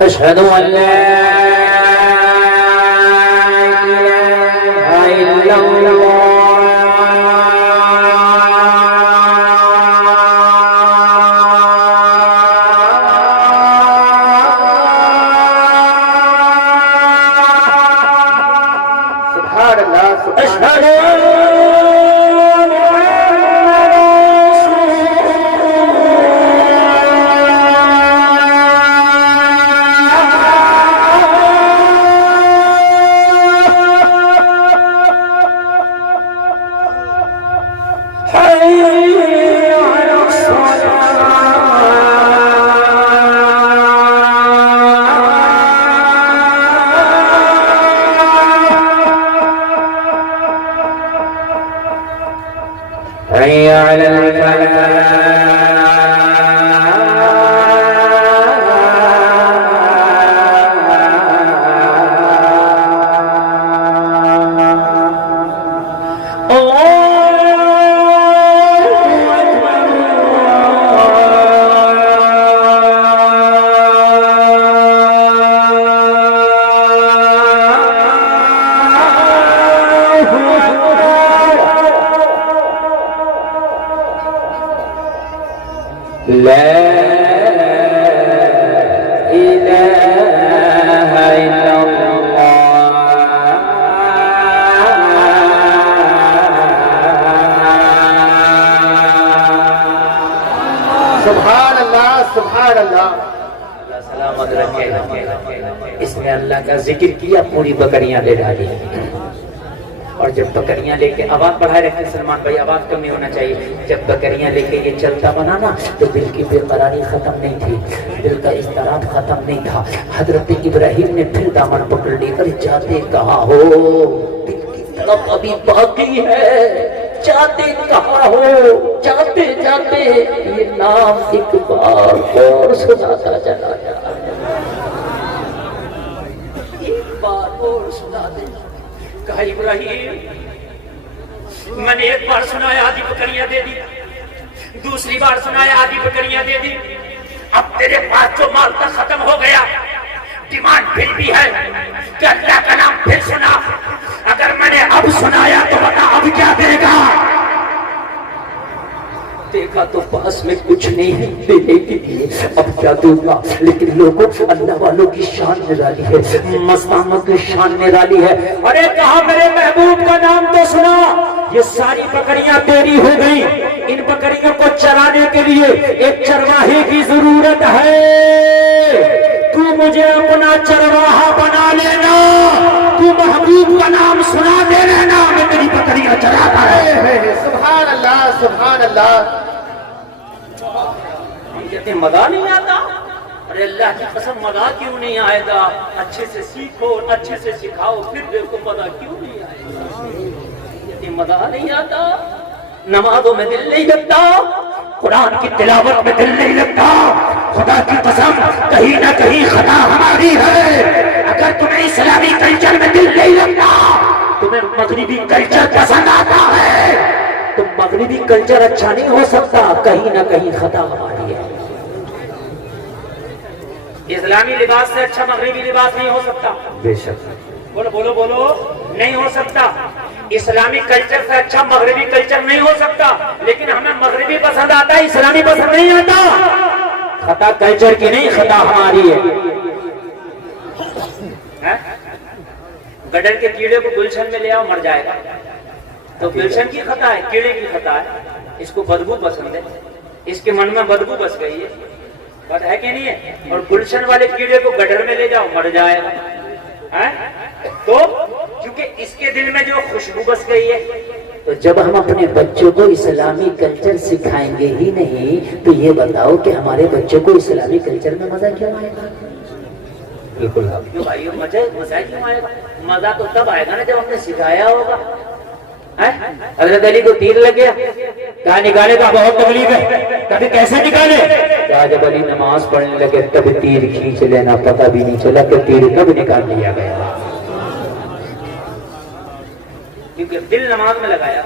अशहदु अल्ला इलाहा इल्लल्लाह इसने अल्लाह का जिक्र किया, पूरी बकरियां ले डाली। और जब बकरियां लेके आवाज बढ़ाए रखे सलमान भाई, आवाज कम नहीं होना चाहिए। जब बकरियां लेके ये चलता बना ना, तो दिल की बेकरारी खत्म नहीं थी, दिल का इस्तराब खत्म नहीं था। हजरत इब्राहिम ने फिर दामन पकड़ लेकर जाते कहा हो, दिल की तड़प अभी बाकी है, जाते कहा हो, जाते जाते ये नाम एक बार और सुनाता चला जा, एक बार और सुना दे। कहा इब्राहिम, मैंने एक बार सुनाया आधी बकरियां दे दी, दूसरी बार सुनाया आधी बकरियां दे दी, अब तेरे पास जो माल का खत्म हो गया, डिमांड फिर भी है कि अल्लाह का नाम फिर सुना। अगर मैंने अब सुनाया तो बता अब क्या देगा। देखा तो पास में कुछ नहीं है देने के लिए, अब क्या दूंगा। लेकिन लोगों, अल्लाह वालों की शान निराली है, मस्तामत की शान निराली है। अरे कहा मेरे महबूब का नाम तो सुना, ये सारी बकरियां तेरी हो गई, इन बकरियों को चराने के लिए एक चरवाहे की जरूरत है, तू मुझे अपना चरवाहा बना लेना, तू महबूब का नाम सुना दे रहना, मैं तेरी बकरियां चराता है। सुभान अल्लाह, सुभान अल्लाह। हम कहते मजा नहीं आता, अरे अल्लाह की कसम मजा क्यों नहीं आएगा। अच्छे से सीखो, अच्छे से सिखाओ, फिर देखो मजा क्यों नहीं आएगा। मजा नहीं आता, नमाजों में दिल नहीं लगता, कुरान की तिलावत में दिल नहीं लगता। खुदा की कसम कहीं ना कहीं खता हमारी है। अगर तुम्हें इस्लामी कल्चर में दिल नहीं लगता, तुम्हें मगरिबी कल्चर पसंद आता है, तो मगरिबी कल्चर अच्छा नहीं हो सकता, कहीं ना कहीं खता हमारी है। इस्लामी लिबास से अच्छा मगरिबी लिबास नहीं हो सकता, बेशक। बोलो बोलो बोलो, नहीं हो सकता। इस्लामी कल्चर से अच्छा मगरिबी कल्चर नहीं हो सकता, लेकिन हमें मगरिबी पसंद आता है, इस्लामी पसंद नहीं आता। खता कल्चर की नहीं, खता हमारी है। गडर के कीड़े को गुलशन में ले आओ, मर जाएगा, तो गुलशन की खता है, कीड़े की खता है। इसको बदबू पसंद है, इसके मन में बदबू बस गई है, बात है कि नहीं है। और गुलशन वाले कीड़े को गडर में ले जाओ, मर जाएगा है? तो क्योंकि इसके दिल में जो खुशबू बस गई है। तो जब हम अपने बच्चों को इस्लामी कल्चर सिखाएंगे ही नहीं, तो ये बताओ कि हमारे बच्चों को इस्लामी कल्चर में मजा क्यों आएगा। बिल्कुल क्यों भाई, मजा क्यों आएगा। मजा तो तब आएगा ना जब हमने सिखाया होगा, हजरत अली को तीर लग गया, कहा निकाले का बहुत तकलीफ है, कभी कैसे निकाले, कहा जब अली नमाज पढ़ने लगे तब तीर खींच लेना, पता भी नहीं चला कि तीर कब निकाल लिया गया, क्योंकि दिल नमाज में लगाया।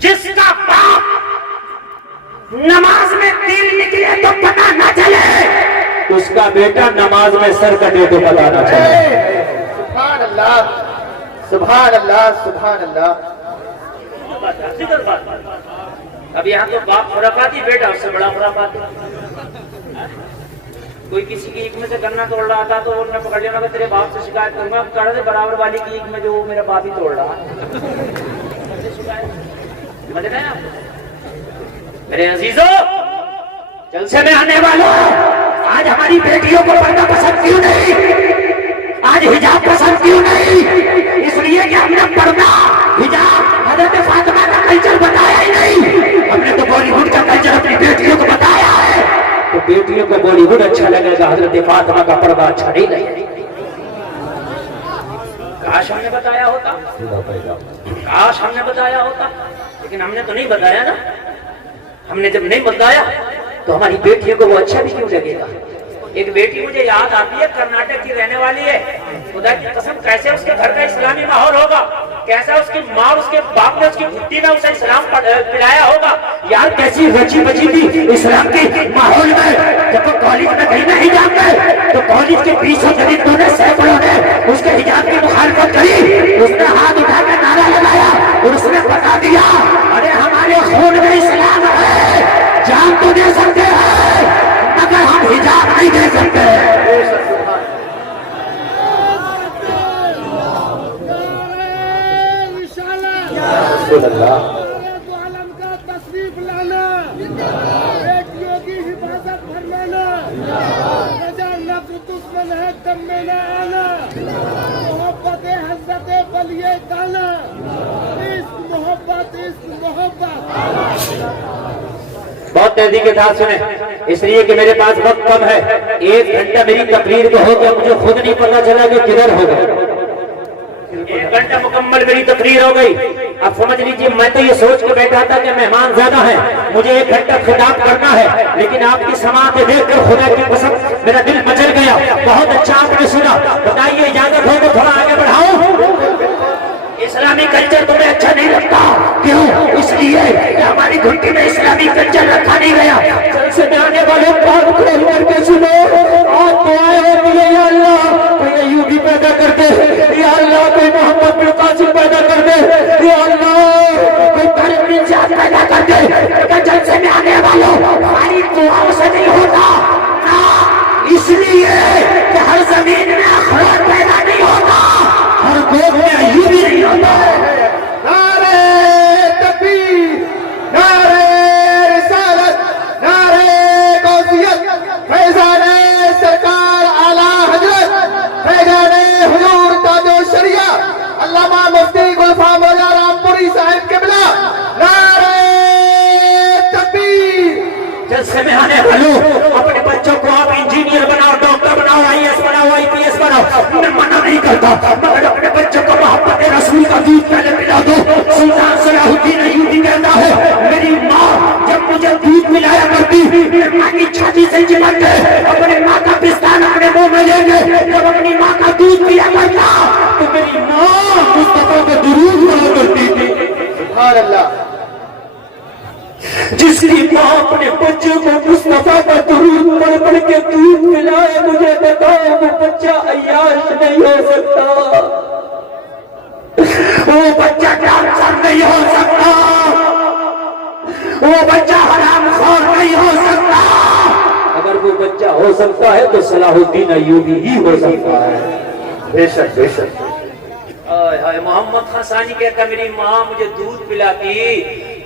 जिसका बाप नमाज में तीर निकले तो पता ना चले, उसका बेटा नमाज में सर कटे तो पता ना चले। सुभान अल्लाह, सुभान अल्लाह, सुभान अल्लाह। अब यहाँ तो बाप खुरापाती, बेटा उससे बड़ा खुरापाती। कोई किसी की ईख में से गन्ना तोड़ रहा था तो उन्होंने पकड़ लिया, मैं तेरे बाप से शिकायत करूंगा, कह रहे बराबर वाली की ईख में जो मेरा बाप ही तोड़ रहा समझ रहे हैं आप? मेरे अजीजों, जलसे में आने वालों, आज हमारी बेटियों को पढ़ना पसंद क्यों नहीं, आज हिजाब पसंद क्यों नहीं? इसलिए कि हमने पढ़ना हिजाब हजरत फातिमा का कल्चर बताया ही नहीं, हमने तो बॉलीवुड का कल्चर अपनी बेटियों को बताया है। तो बेटियों को बॉलीवुड अच्छा लगेगा, हजरत फातिमा का पर्दा अच्छा नहीं लगेगा। काश हमने बताया होता, काश हमने बताया होता, लेकिन हमने तो नहीं बताया ना। हमने जब नहीं बताया तो हमारी बेटियों को वो अच्छा भी क्यों लगेगा। एक बेटी मुझे याद आती है, कर्नाटक की रहने वाली है, खुदा की कसम कैसे उसके घर का इस्लामी माहौल होगा, कैसा उसकी माँ उसके बाप ने उसकी भुट्टी में उसे इस्लाम पिलाया होगा यार, कैसी रची बची थी इस्लाम के माहौल में। जब वो कॉलेज में कहीं नहीं जाते तो कॉलेज के 20 दलितों ने, सैकड़ों ने उसके हिजाब की मुखालफत करी, उसने हाथ उठाकर नारा लगाया और उसने बता दिया अरे हमारे खून में इस्लाम है, जान तो दे सकते हैं अगर हम हिजाब नहीं दे सकते। आलम का तशरीफ लाना, बेटियों की हिफाजत फरमाना, रजा नफ्स दुश्मन है दम में न आना, मोहब्बत हजरत बलिए दाना, इश्क मोहब्बत, इश्क मोहब्बत। बहुत तेजी के साथ सुने, इसलिए कि मेरे पास वक्त कम है। 1 घंटा मेरी तकरीर को हो गया, मुझे खुद नहीं पता चला कि किधर हो गया। 1 घंटा मुकम्मल मेरी तकरीर हो गई। अब समझ लीजिए, मैं तो ये सोच के बैठा था कि मेहमान ज्यादा है, मुझे 1 घंटा खिताब करना है, लेकिन आपकी समाअत देखकर खुदा की कसम मेरा दिल मचल गया। बहुत अच्छा आपने सुना, बताइए इजाजत हो तो थोड़ा आगे बढ़ाऊं। इस्लामी कल्चर तुम्हें अच्छा नहीं लगता, क्यों? इसलिए कि हमारी घुट्टी में इस्लामी कल्चर रखा नहीं गया। जलसे में आने वाले कान खोल करके सुनो, और दुआएं होती है या अल्लाह कोई अय्यूबी पैदा कर दे, या अल्लाह कोई मोहम्मद बिन कासिम पैदा कर दे, या अल्लाह कोई तारिक बिन ज़ियाद पैदा कर दे। लेकिन जलसे में आने वालों हमारी दुआओं से नहीं होता ना, इसलिए कि हर जमीन में अखरोट पैदा नहीं होता, हर गोद में अय्यूबी नहीं होता है। नारे तकबीर, नारे रिसालत, नारे गौसियत, फैज़ाने सरकार आला हजरत, फैज़ाने हुजूर ताजो शरिया अल्लामा मुफ्ती गुलफाम मौला रामपुरी साहिब किबला, नारे तकबीर। जलसे में आने वालों, अपने बच्चों को आप इंजीनियर बनाओ, डॉक्टर बनाओ, IAS बनाओ, IPS बनाओ, मैं मना नहीं करता, मगर अपने बच्चों को मोहब्बत रसूल का दूध पहले पिला दो। सुल्तान सलाहुद्दीन अय्यूबी कहता है, मेरी माँ जब मुझे दूध पिलाया करती, मेरी माँ की छाती से चिपक के अपने माँ का पिस्तान अपने मुंह में लेंगे, जब अपनी माँ का दूध पिया करता तो मेरी माँ मुस्तफा को दुरूद पढ़ा करती थी। सुभान अल्लाह। जिसकी माँ अपने बच्चे को मुस्तफा का दुरूद पढ़ पढ़ के दूध पिलाए, मुझे बताओ वो बच्चा अय्याश नहीं हो सकता, वो बच्चा डांसर नहीं हो सकता, वो बच्चा हरामखोर नहीं हो सकता। अगर वो बच्चा हो सकता है तो सलाहुद्दीन अय्यूबी ही हो सकता है। बेशक बेशक। मोहम्मद खसानी कहता, मेरी माँ मुझे दूध पिलाती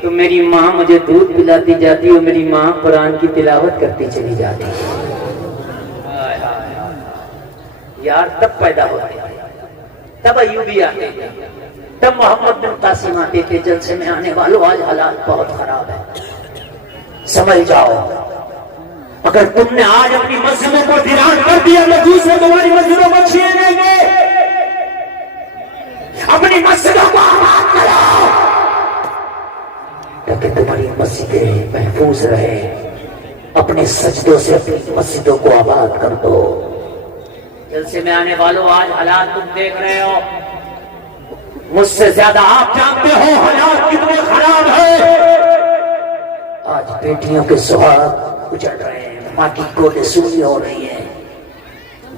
तो मेरी माँ मुझे दूध पिलाती जाती और मेरी माँ कुरान की तिलावत करती चली जाती। यार तब पैदा होते, तब अय्यूबी आते, तब मोहम्मद बिन कासिम आते थे। जलसे में आने वालों, आज हालात बहुत खराब है, समझ जाओ। अगर तुमने आज अपनी मस्जिदों को वीरान कर दिया तो दूसरे तुम्हारी मस्जिदों को छीन लेंगे। अपनी मस्जिदों को आबाद करो ताकि तुम्हारी मस्जिदें महफूज रहे। अपने सजदों से अपनी मस्जिदों को आबाद कर दो। जलसे में आने वालों, आज हालात तुम देख रहे हो, मुझसे ज्यादा आप जानते हो हालात कितने खराब है। आज बेटियों के सुहाग उजड़ रहे हैं, माँ की गोदें सूनी हो रही है,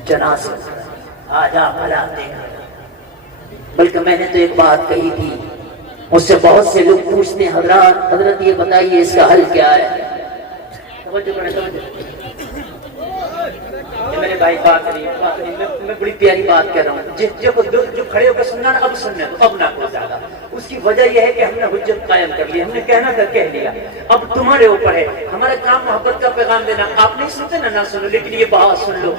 जनाज़े। आज आप हालात देख रहे हो। बल्कि मैंने तो एक बात कही थी, मुझसे बहुत से लोग पूछते हैं हजरत ये बताइए इसका हल क्या है। मेरे भाई बात नहीं, मैं बड़ी प्यारी बात कह रहा हूँ। जो खड़े होकर सुनना ना, अब सुनने दो, अब ना को ज्यादा। उसकी वजह यह है कि हमने हुज्जत कायम कर ली, हमने कहना था कह लिया। अब तुम्हारे ऊपर है, हमारा काम मोहब्बत का पैगाम देना। आप नहीं सुनते ना सुनो, लेकिन ये बात सुन लो।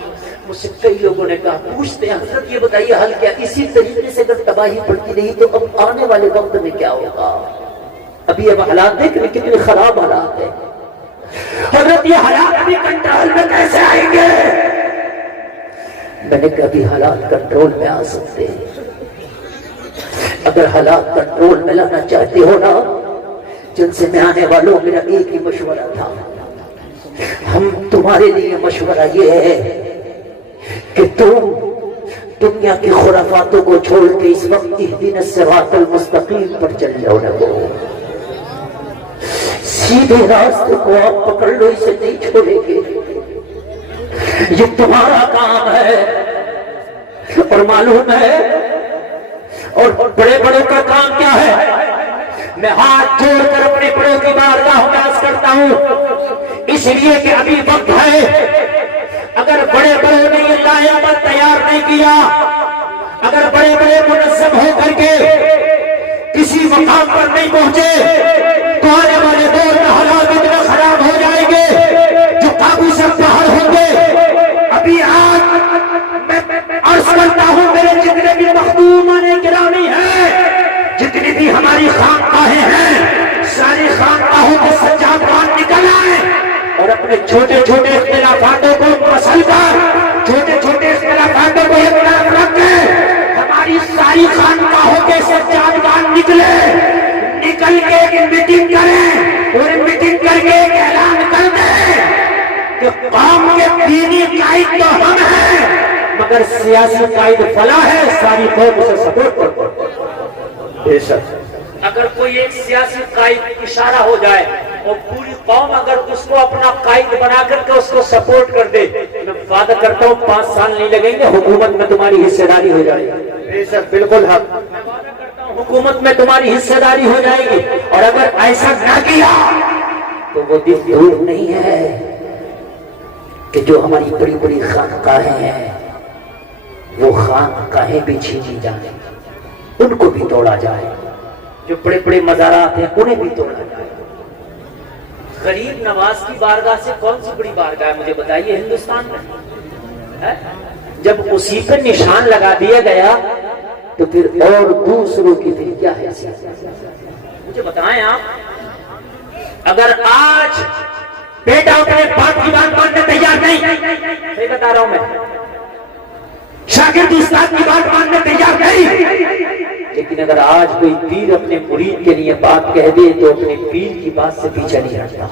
मुझसे कई लोगों ने कहा, पूछते हैं हजरत ये बताइए हल क्या। इसी तरीके से अगर तबाही बढ़ती रही तो अब आने वाले वक्त में क्या होगा। अभी अब हालात देख रहे कितने खराब हालात है। हजरत ये हालात अभी कंट्रोल में कैसे आएंगे। मैंने कभी हालात कंट्रोल में आ सकते हैं। अगर हालात कंट्रोल में लाना चाहते हो ना, जिनसे मैं आने वालों, मेरा एक ही मशवरा था, हम तुम्हारे लिए मशवरा ये है कि तुम दुनिया की खुराफातों को छोड़ के इस वक्त इहदिनस सिरातल मुस्तकीम पर चल जाओ ना। वो सीधे रास्ते को आप पकड़ लो, इसे नहीं छोड़ेंगे। ये तुम्हारा काम है और मालूम है। और बड़े बड़ों का काम क्या है। मैं हाथ जोड़कर अपने बड़ों की बारगाह में अर्ज करता हूं, इसलिए कि अभी वक्त है। अगर बड़े बड़ों ने ये लायामत तैयार नहीं किया, अगर बड़े बड़े मुनज़्ज़म होकर के किसी मकाम पर नहीं पहुंचे, तो आने वाले दौर में हालात इतने खराब हो जाएंगे जो काबू से बाहर होंगे। अभी आज मैं अर्ज करता हूं, मेरे जितने भी मखदूमान गिरामी हैं, जितनी भी हमारी खानकाहें हैं, सारी खानकाहों के सज्जादान निकल आए और अपने छोटे छोटे इख्तिलाफातों को मसल कर, छोटे छोटे इख्तिलाफातों को एक तरफ रख के हमारी सारी खानकाहों के सज्जादान निकल के एक मीटिंग करें और मीटिंग करके एक ऐलान कर दें कि कौम के दीनी कायद तो हम हैं, मगर सियासी कायद फला है, सारी कौम उसे सपोर्ट करती। बेशक अगर कोई एक सियासी कायद इशारा हो जाए और पूरी कौम अगर उसको अपना कायद बना करके उसको सपोर्ट कर दे, मैं वादा करता हूँ 5 साल नहीं लगेंगे, हुकूमत में तुम्हारी हिस्सेदारी हो जाएगी। बेशक, बिल्कुल हक। हुकूमत में तुम्हारी हिस्सेदारी हो जाएगी। और अगर ऐसा ना किया तो वो दिन दूर नहीं है कि जो हमारी बड़ी बड़ी खानकाहें हैं, वो खानकाहें भी छीनी जाए, उनको भी तोड़ा जाए। जो बड़े बड़े मज़ारात हैं उन्हें भी तोड़ा जाए। गरीब नवाज की बारगाह से कौन सी बड़ी बारगाह है, मुझे बताइए हिंदुस्तान में है? जब उसी पर निशान लगा दिया गया तो फिर और दूसरों की फिर क्या है। मुझे बताएं आप, अगर आज बेटा अपने बाप की बात मानने तैयार नहीं, सही बता रहा हूं मैं, शागिर्द उस्ताद की बात मानने तैयार नहीं, लेकिन अगर आज कोई पीर अपने मुरीद के लिए बात कह दे तो अपने पीर की बात से पीछे नहीं हटता।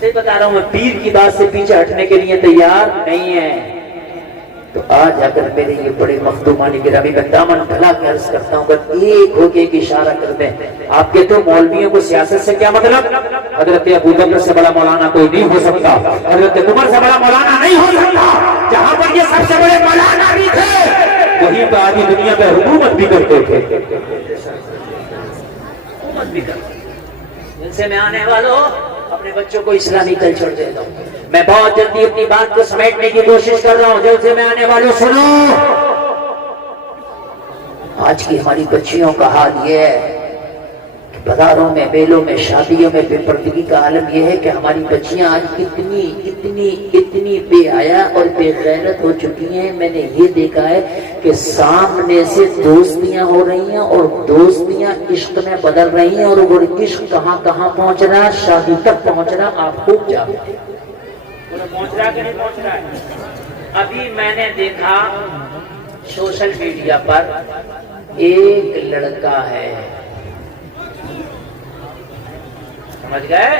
सही बता रहा हूं मैं, पीर की बात से पीछे हटने के लिए तैयार नहीं है। तो आज अगर मेरे ये बड़े मखदूमानी गिरामी में दामन फैला के अर्ज करता हूँ, अगर एक होके एक इशारा कर दें। आपके तो मौलवियों को सियासत से क्या मतलब। हजरत अबू बकर से बड़ा मौलाना कोई नहीं हो सकता, हजरत उमर से बड़ा मौलाना नहीं हो सकता। जहां पर ये सबसे बड़े मौलाना भी थे, वहीं पर आधी दुनिया में हुकूमत भी करते थे। हुकूमत भी करते। इनसे मैं आने वालों, अपने बच्चों को इस्लामी कल्चर दे दो। मैं बहुत जल्दी अपनी बात को समेटने की कोशिश कर रहा हूं। जल्द से मैं आने वालों सुनो, आज की हमारी बच्चियों का हाल यह है कि बाजारों में, मेलों में, शादियों में बेपर्दगी का आलम यह है कि हमारी बच्चियां आज इतनी इतनी इतनी बेहया और बेगैरत हो चुकी हैं। मैंने ये देखा है कि सामने से दोस्तियां हो रही हैं और दोस्तियां इश्क में बदल रही हैं, और वो इश्क कहाँ कहाँ पहुंच रहा है, शादी तक पहुंच रहा। आप खूब जानते हैं पहुंच रहा कि नहीं पहुंच रहा है। अभी मैंने देखा सोशल मीडिया पर एक लड़का है, समझ गए?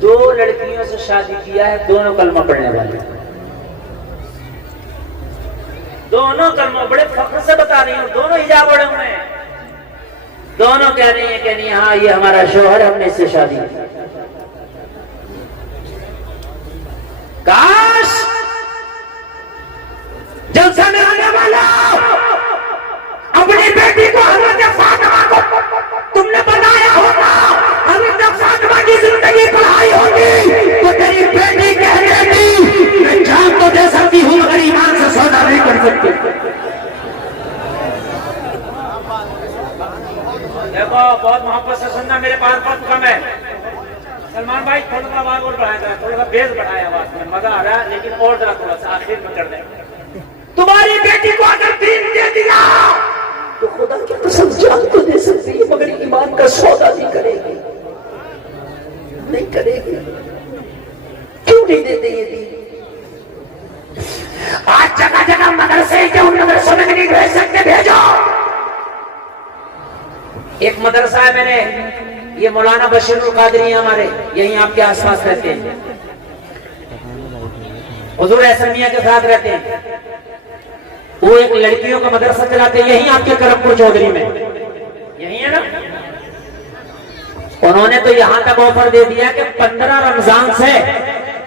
2 लड़कियों से शादी किया है, दोनों कलमा पढ़ने वाले, दोनों कलमा बड़े फख्र से बता रही हूँ, दोनों हिजाब ओढ़े हुए हैं, दोनों कह रही है कि नहीं हाँ ये हमारा शोहर, हमने इससे शादी की। काश जलसा में आने वाला अपनी बेटी को हज़रत फातिमा को तुमने बनाया होगा, हज़रत फातिमा की जिंदगी पढ़ाई होगी तो तेरी बेटी कह देती मैं जान तो दे सकती हूँ मगर ईमान से सौदा नहीं कर सकती। देखो बहुत मोहब्बत से सुनना, मेरे पास बहुत कम है। सलमान भाई थोड़ा सा आवाज और बढ़ाया था, थोड़ा सा बेस बढ़ाया आवाज में, मजा आ रहा है, लेकिन और जरा थोड़ा सा आखिर में कर दें। तुम्हारी बेटी को अगर दीन दे दिया तो खुदा की कसम जान तो दे सकती है मगर ईमान का सौदा नहीं करेगी, नहीं करेगी। क्यों नहीं देते ये दीन? आज जगह जगह मदरसे के उन मदरसों में नहीं भेज सकते, भेजो। एक मदरसा है, मैंने ये मौलाना बशीरुल कादरी हमारे यहीं आपके आसपास रहते हैं, हुजूर अहसन मियां के साथ रहते हैं, वो एक लड़कियों का मदरसा चलाते हैं यहीं आपके करमपुर चौधरी में, यही है ना। उन्होंने तो यहां तक ऑफर दे दिया कि 15 रमजान से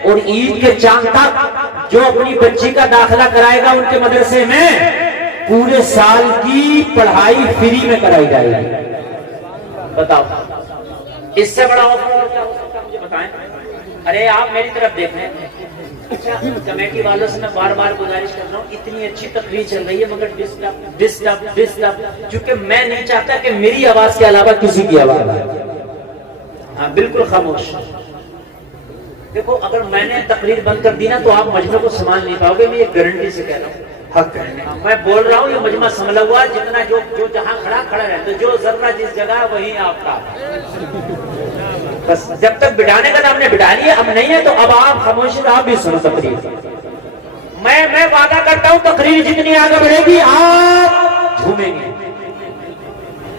और ईद के चांद तक जो अपनी बच्ची का दाखिला कराएगा उनके मदरसे में पूरे साल की पढ़ाई फ्री में कराई जाएगी। बताओ इससे बड़ा ऑफर क्या हो सकता है, मुझे बताएं। अरे आप मेरी तरफ देखें, अच्छा कमेटी वालों से मैं बार बार गुजारिश कर रहा हूँ, इतनी अच्छी तकरीर चल रही है मगर डिस्टर्ब डिस्टर्ब डिस्टर्ब, क्योंकि मैं नहीं चाहता कि मेरी आवाज के अलावा किसी की आवाज आए। हाँ बिल्कुल खामोश। देखो अगर मैंने तकरीर बंद कर दी ना तो आप मजमे को संभाल नहीं पाओगे, मैं ये गारंटी से कह रहा हूँ। हक मैं बोल रहा हूँ, ये मजमा संभला हुआ, जितना जो जो जहाँ खड़ा खड़ा रहे, तो जो जर्रा जिस जगह वही आपका। बस जब तक बिठाने का आपने बिठा लिया, अब नहीं है तो अब आप खामोशी से आप भी सुनो तकरीर। मैं वादा करता हूँ तकरीर जितनी आगे बढ़ेगी आप झूमेंगे,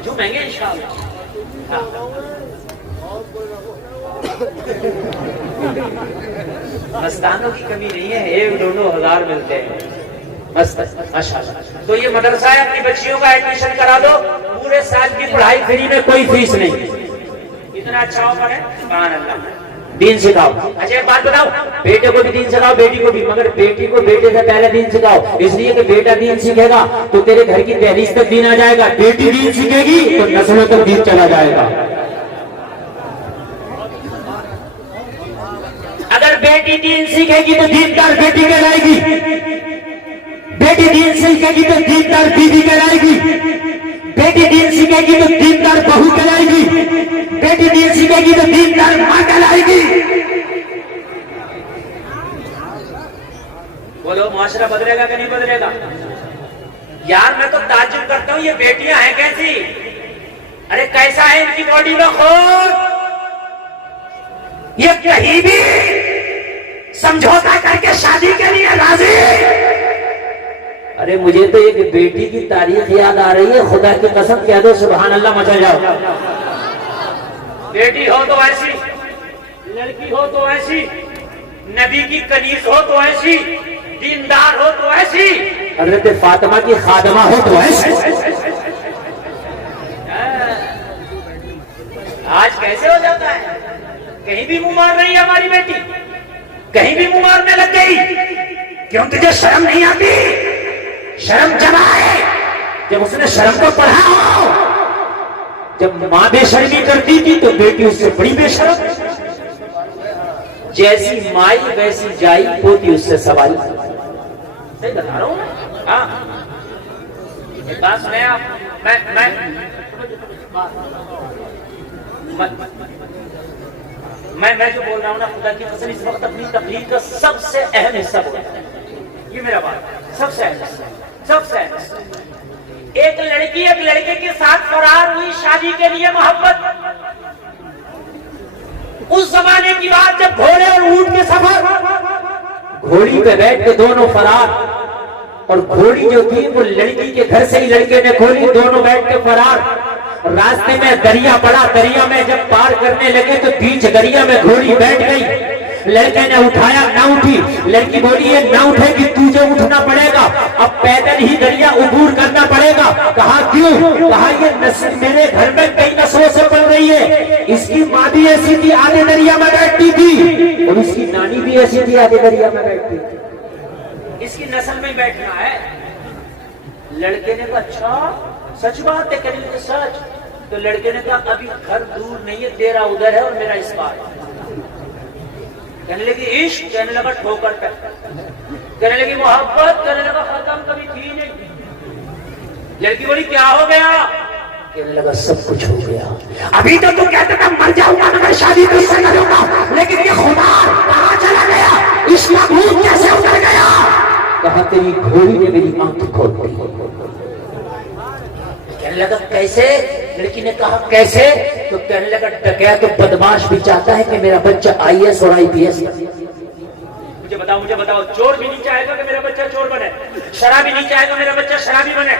झूमेंगे इंशाअल्लाह। मस्तानों की कमी नहीं है, 1-2 हजार मिलते हैं मस्त। तो ये मदरसा है, अपनी बच्चियों का एडमिशन करा दो, पूरे साल की पढ़ाई फ्री में, कोई फीस नहीं। इतना अच्छा ऑफर है, सुभान अल्लाह। दीन सिखाओ। अच्छा एक बात बताओ, बेटे को भी दीन सिखाओ, बेटी को भी, मगर बेटी को बेटे से पहले दीन सिखाओ, इसलिए कि बेटा दीन सीखेगा तो तेरे घर की दहलीज तक दीन आ जाएगा, बेटी दीन सीखेगी तो नस्लों तक दीन चला जाएगा। अगर बेटी दीन सीखेगी तो दीनदार बेटी कहलाएगी, बेटी दीन सीखेगी तो दीनदार बीवी कहलाएगी, बेटी दीन सीखेगी तो दीनदार बहू कहलाएगी, बेटी दीन सीखेगी तो दीनदार मां कहलाएगी। बोलो मुआशरा बदलेगा कि नहीं बदलेगा? यार मैं तो ताज्जुब करता हूं, ये बेटियां हैं कैसी? अरे कैसा है इनकी बॉडी में खून, ये कहीं भी समझौता करके शादी के लिए राजी। अरे मुझे तो एक बेटी की तारीख याद आ रही है, खुदा की कसम कह दो सुभान अल्लाह मचा जाओ। बेटी हो तो ऐसी, लड़की हो तो ऐसी, नबी की कनीज हो तो ऐसी, दीनदार हो तो ऐसी, हजरत फातिमा की खादमा हो तो ऐसी। आज कैसे हो जाता है, कहीं भी मुंह मार रही है हमारी बेटी, कहीं भी मुंह मारने लग गई। क्यों तुझे शर्म नहीं आती? शर्म जब आए जब उसने शर्म को पढ़ा हो। जब मां बेशर्मी करती थी तो बेटी उससे बड़ी बेशर्म। जैसी माई वैसी जाई, पोती उससे सवाई। सही बता रहा हूं मैं। हाँ एक बात सुने आप, मैं जो बोल रहा हूँ ना, खुदा की कसम इस वक्त अपनी तकलीफ का सबसे अहम हिस्सा बोल रहा हूं। ये मेरा बात, सबसे अहम हिस्सा, सबसे अहम हिस्सा। एक लड़की एक लड़के के साथ फरार हुई शादी के लिए, मोहब्बत। उस जमाने की बात जब घोड़े और ऊंट के सफर, घोड़ी पे बैठ के दोनों फरार, और घोड़ी जो थी वो लड़की के घर से ही लड़के ने खोली, दोनों बैठ के फरार। रास्ते में दरिया पड़ा, दरिया में जब पार करने लगे तो बीच दरिया में घोड़ी बैठ गई। लड़के ने उठाया, ना उठी। लड़की बोली ये ना उठेगी, तुझे उठना पड़ेगा, अब पैदल ही दरिया उबूर करना पड़ेगा। कहा क्यों? कहा ये नस्ल मेरे घर में कई नस्लों से पल रही है। इसकी माँ भी ऐसी थी, आधे दरिया में बैठती थी, और इसकी नानी भी ऐसी थी, आधे दरिया में बैठती थी। इसकी नस्ल में बैठना है। लड़के ने कहा अच्छा सच बात है? कहने लगे सच। तो लड़के ने कहा अभी घर दूर नहीं है, तेरा उधर है और मेरा इस पार। कहने लगी इश्क, कहने लगा ठोकर टक, कहने लगी मोहब्बत, कहने लगा खत्म, कभी थी नहीं। लड़की बोली क्या हो गया? कहने लगा सब कुछ हो गया। अभी तो तू कहता था मर जाऊंगा मगर शादी तुझसे करूंगा, लेकिन ये खुदा कहाँ चला गया? इसका भूत कैसे उतर गया? कहा तेरी घोड़ी ने मेरी आंख खोल दी। कहने लगा कैसे? लड़की ने कहा कैसे? तो कहने लगा डकैत तो बदमाश भी चाहता है कि मेरा बच्चा IAS और IPS। मुझे बताओ चोर भी नहीं चाहेगा कि मेरा बच्चा चोर बने, शराबी नहीं चाहेगा मेरा बच्चा शराबी बने,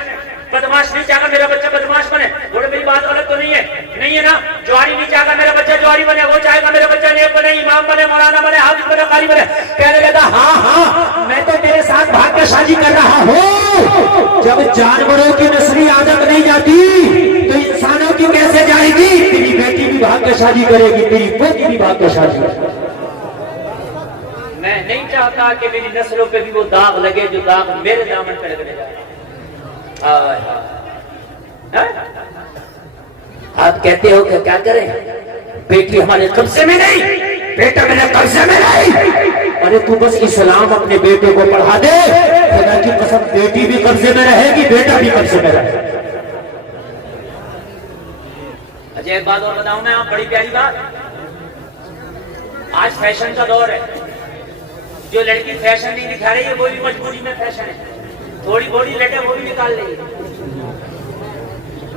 बदमाश नहीं चाहेगा मेरा बच्चा बदमाश बने। बोले मेरी बात गलत तो नहीं है? नहीं है ना? ज्वारी नहीं चाहेगा मेरा बच्चा ज्वारी बने, वो चाहेगा मेरा बच्चा नेक बने, इमाम बने, मौलाना बने, हाफिज बने, कारी बने। कहने लगा हाँ मैं तो तेरे साथ भाग्यशाली कर रहा हूँ। जब जानवरों की नस्ली आदत नहीं जाती तो इंसानों की कैसे जाएगी? तेरी बेटी भी भाग्यशाली करेगी, तेरी पोती भी भाग्यशाली। मैं नहीं चाहता कि मेरी नस्लों पे भी वो दाग लगे जो दाग मेरे दामन पे लगने जाए। आप कहते हो कि क्या करें? बेटी हमारे कब्जे में नहीं, बेटा मेरे कब्जे में नहीं। अरे तू बस इस्लाम अपने बेटे को पढ़ा दे, खुदा की कसम बेटी भी कब्जे में रहेगी, बेटा भी कब्जे में रहेगा। अच्छा एक बात और बताऊं मैं, आप बड़ी प्यारी बात। आज फैशन का दौर है। जो लड़की फैशन नहीं दिखा रही है वो भी मजबूरी में फैशन है। थोड़ी बॉडी लेटे वो भी निकाल रही है।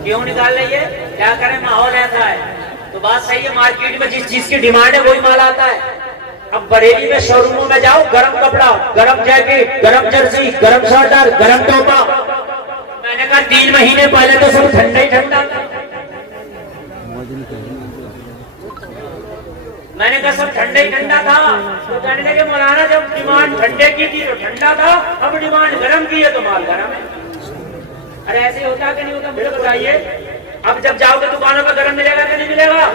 क्यों निकाल रही है? क्या करें, माहौल ऐसा है। तो बात सही है, मार्केट में जिस चीज की डिमांड है वही माल आता है। अब बरेली में शोरूमों में जाओ, गरम कपड़ा, गरम जैकेट, गरम जर्सी, गरम स्वेटर, गरम टोपा। मैंने कहा 3 महीने पहले तो सब ठंडा ही ठंडा। मैंने कहा सब ठंडा ही ठंडा था। तो कहने लगे मौलाना जब डिमांड ठंडे की थी तो ठंडा था, अब डिमांड गरम की है तो माल गरम है। अरे ऐसे होता कि नहीं होता मुझे बताइए। अब जब जाओगे दुकानों पर गरम मिलेगा कि नहीं मिलेगा?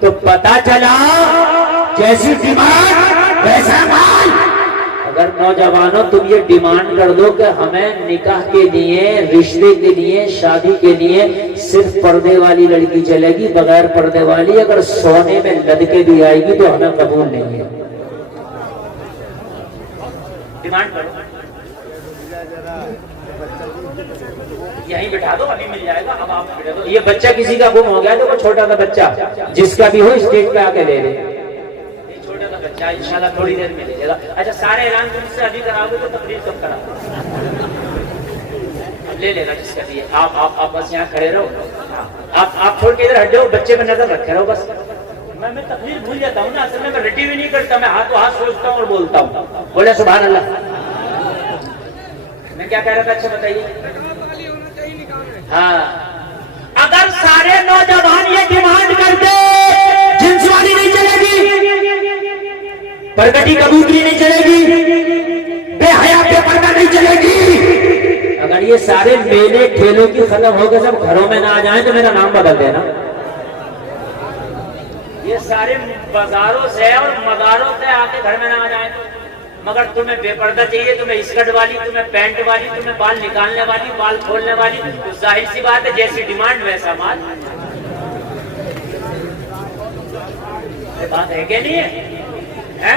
तो पता चला जैसी डिमांड वैसा माल। अगर नौजवानों तुम ये डिमांड कर दो कि हमें निकाह के लिए, रिश्ते के लिए, शादी के लिए सिर्फ पर्दे वाली लड़की चलेगी, बगैर पर्दे वाली अगर सोने में लदके भी आएगी तो हमें कबूल नहीं है। डिमांड करो, यहीं बिठा दो, अभी मिल जाएगा। अब आप बिठा दो। ये बच्चा किसी का गुम हो गया, तो वो छोटा सा बच्चा जिसका भी हो स्टेज पे आके ले ले। ये छोटा सा बच्चा इंशाल्लाह थोड़ी देर में ले जाएगा। अच्छा सारे ऐलान तुम मुझसे अभी कराओगे तो तकरीर कब करा ले लेना जिसका भी है। आप बस यहाँ खड़े रहो। आप छोड़ के इधर हट जाओ, बच्चे में नजर रखे रहो बस। मैं तकरीर भूल जाता हूँ ना, असल में मैं रेडी भी नहीं करता, मैं हाथों हाथ सोचता हूँ और बोलता हूँ। बोले सुभान अल्लाह। मैं क्या कह रहा था? अच्छा बताइए। हाँ, अगर सारे नौजवान ये डिमांड करते, जिन्स वाली नहीं चलेगी, परगटी कबूतरी नहीं चलेगी, बेहया बेपर्दा नहीं चलेगी। अगर ये सारे मेले खेलों की खत्म हो गए, सब घरों में ना आ जाए तो मेरा नाम बदल देना। ये सारे बाजारों से और मज़ारों से आके घर में ना आ जाए, मगर तुम्हें बेपर्दा चाहिए, तुम्हें स्कर्ट वाली, तुम्हें पैंट वाली, तुम्हें बाल निकालने वाली, बाल खोलने वाली, तो जाहिर सी बात है जैसी डिमांड वैसा माल। ये बात है क्या नहीं है?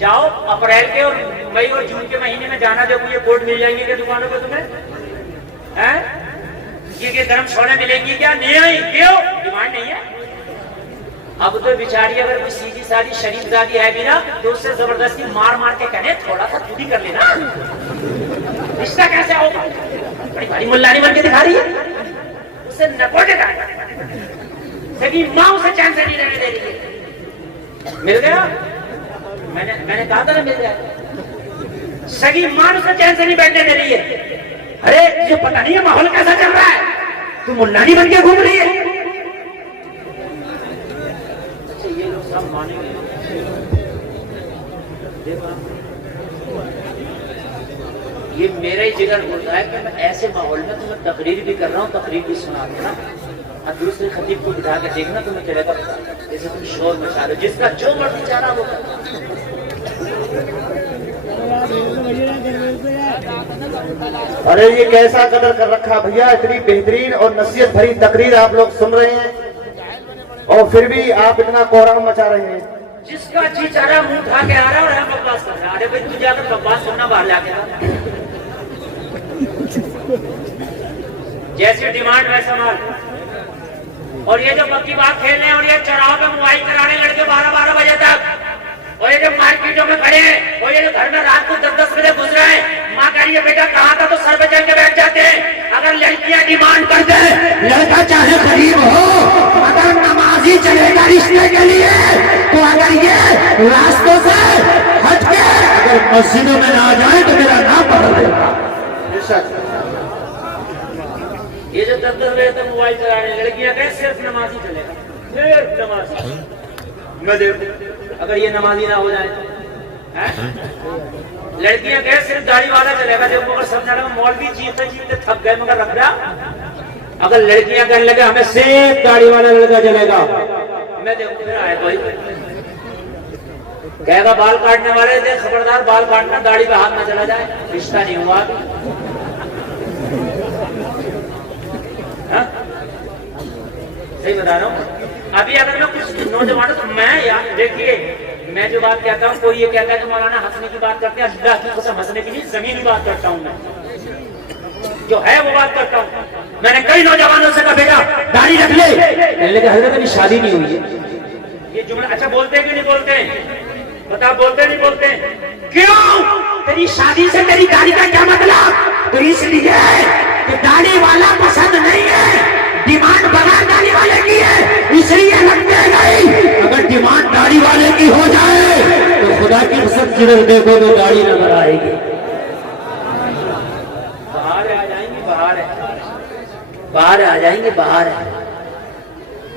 जाओ अप्रैल के और मई और जून के महीने में जाना, जब ये कोट मिल जाएंगे क्या दुकानों पे तुम्हें? हैं? ये गर्म छोले मिलेंगी क्या? नहीं आई, क्यों? डिमांड नहीं है। अब तो बेचारी अगर कोई सीधी सादी शरीफ दादी है भी ना, तो उससे जबरदस्ती मार मार के कहने थोड़ा सा खुद ही कर लेना, रिश्ता कैसे होगा? बड़ी भारी मुल्लानी बन के दिखा रही है, उससे नकोटे सभी माँ उसे चैन से नहीं रहने दे रही है। मिल गया? मैंने कहा था ना मिल गया। सगी मां उसे चैन से नहीं बैठने दे रही है। अरे तुझे पता नहीं है माहौल कैसा चल रहा है, तू मुल्लानी बन के घूम रही है। अच्छा ये लोग सब मानेंगे। ये मेरा ही जिगर बोलता है कि मैं ऐसे माहौल में तुम्हें तकरीर भी कर रहा हूँ, तकरीर भी सुना देना, और दूसरे खतीब को बिठा के देखना तुम्हें चलेगा जैसे तुम शोर मचा रहे हो, जिसका जो मर्जी चाह रहा वो कर। अरे ये कैसा कदर कर रखा भैया, इतनी बेहतरीन और नसीहत भरी तकरीर आप लोग सुन रहे हैं और फिर भी आप इतना कोहराम मचा रहे हैं। जिसका जी चाह रहा मुंह उठा के आ रहा है और हम बकवास कर रहे हैं। अरे भाई तू जाकर बकवास करना बाहर लाके, जैसी डिमांड वैसा माल। और ये जो पक्की बात खेल रहे हैं और ये चढ़ाव पे मोबाइल कराने लड़के 12-12 बजे तक, और ये जो मार्केटों में खड़े हैं और ये जो घर में रात को 10-10 बजे घुस रहे हैं, माँ कह रही है बेटा कहाँ था तो सर पे चढ़ के बैठ जाते हैं। अगर लड़कियां डिमांड करते हैं, लड़का चाहे गरीब हो अगर नमाजी चलेगा रिश्ते के लिए, तो अगर ये रास्तों से हट के अगर मस्जिदों में ना जाए तो मेरा नाम बदल देगा। ये जो 10-10 बजे तक मोबाइल चला रहे हैं लड़कियां कहें सिर्फ नमाजी चलेगा, सिर्फ नमाजी। मैं देखूं अगर ये नमाजी ना हो जाए तो लड़कियां कहें सिर्फ दाढ़ी वाला चलेगा। देखो अगर समझा रहा मौलवी चीखते चीखते थक गए मगर रख रहा। अगर लड़कियां कहने लगे हमें सिर्फ दाढ़ी वाला लड़का चलेगा, मैं देखूं फिर आए कोई कहेगा बाल काटने वाले थे खबरदार, बाल काटना दाढ़ी पे हाथ ना चला जाए, रिश्ता नहीं हुआ। सही बता रहा हूँ। अभी अगर मैं कुछ नौजवानों तो मैं यार देखिए मैं जो बात कहता हूँ, कोई ये कहता है कि मौलाना हंसने की बात करते हैं, अल्लाह की कसम हंसने की नहीं जमीनी बात करता हूँ, मैं जो है वो बात करता हूँ। मैंने कई नौजवानों से कहा बेटा दाढ़ी रख ले, हजरत मेरी शादी नहीं हुई है। ये जुमला अच्छा बोलते कि नहीं बोलते, बता बोलते नहीं बोलते क्यों? तेरी शादी से तेरी दाढ़ी का क्या मतलब? तो इसलिए कि दाढ़ी वाला पसंद नहीं है, डिमांड बगैर दाढ़ी वाले की है, इसलिए रखते नहीं। अगर डिमांड दाढ़ी वाले की हो जाए तो खुदा की कसम जिधर देखो तो दाढ़ी नजर आएगी। बाहर आ जाएंगे, बाहर आ जाएंगे, बाहर